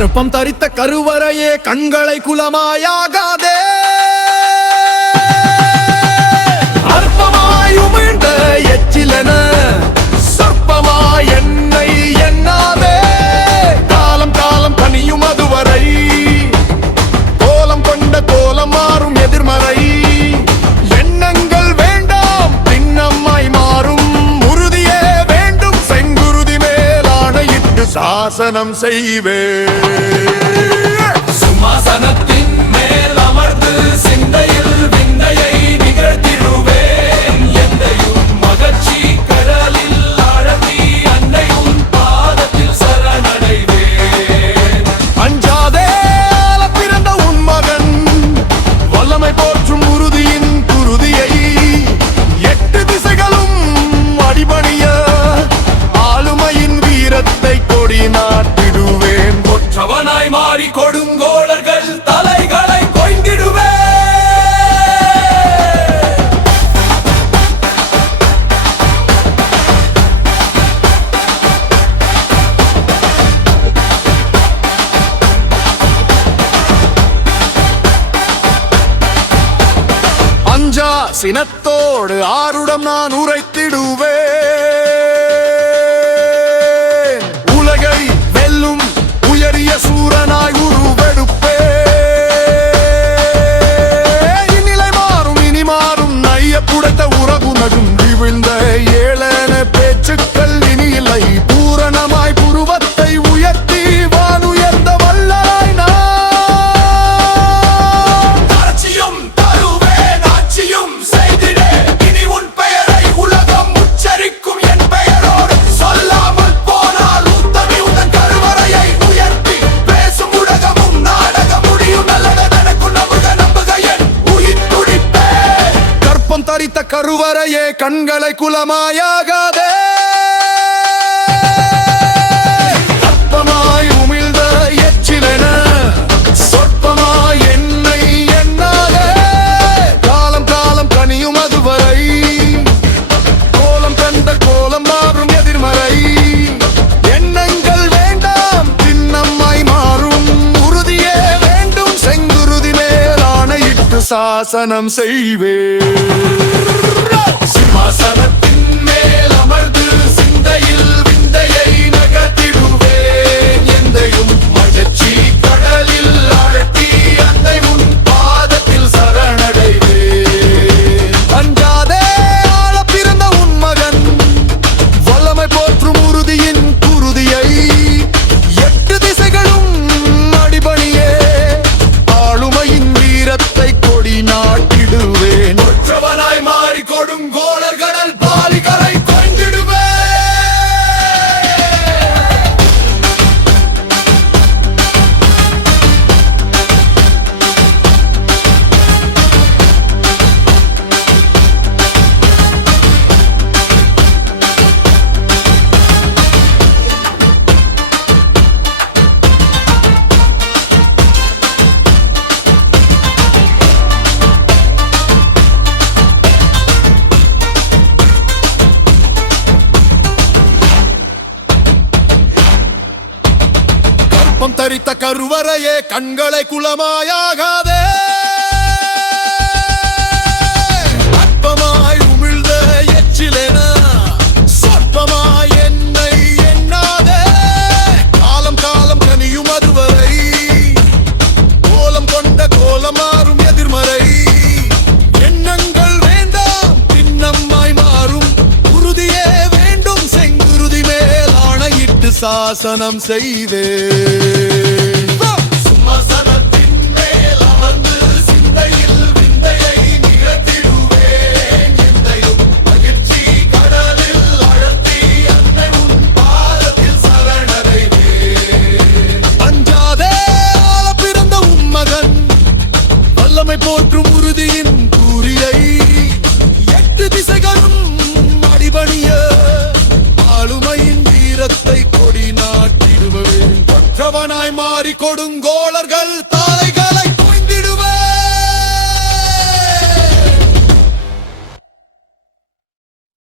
கருப்பம் தரித்த கருவறையே கண்களை குலமாயாகாதே. சிம்மாசனம் செய்வே. சிம்மாசனத்தை சினத்தோடு ஆருடம் நான் உரைத்திடுவேன். பறித்த கருவறையே கண்களை குலமாயாகாதே. சாசனம் செய்வே சிம்மாசனத்தை கத்தரித்த கருவறையே கண்களை குளமாயாகாதே. அற்பமாய் உமிழ்ந்த எச்சிலேனா சொற்பமாய் என்னை எண்ணாதே. காலம் காலம் கனியும் அதுவரை கோலம் கொண்ட கோலமாறும் எதிர்மறை. எண்ணங்கள் வேண்டாம் பின்னம்மாய் மாறும். உறுதியே வேண்டும் செங்குருதி சாசனம் செய்தே. தாய் மாறி கொடுங்கோளர்கள் தாய்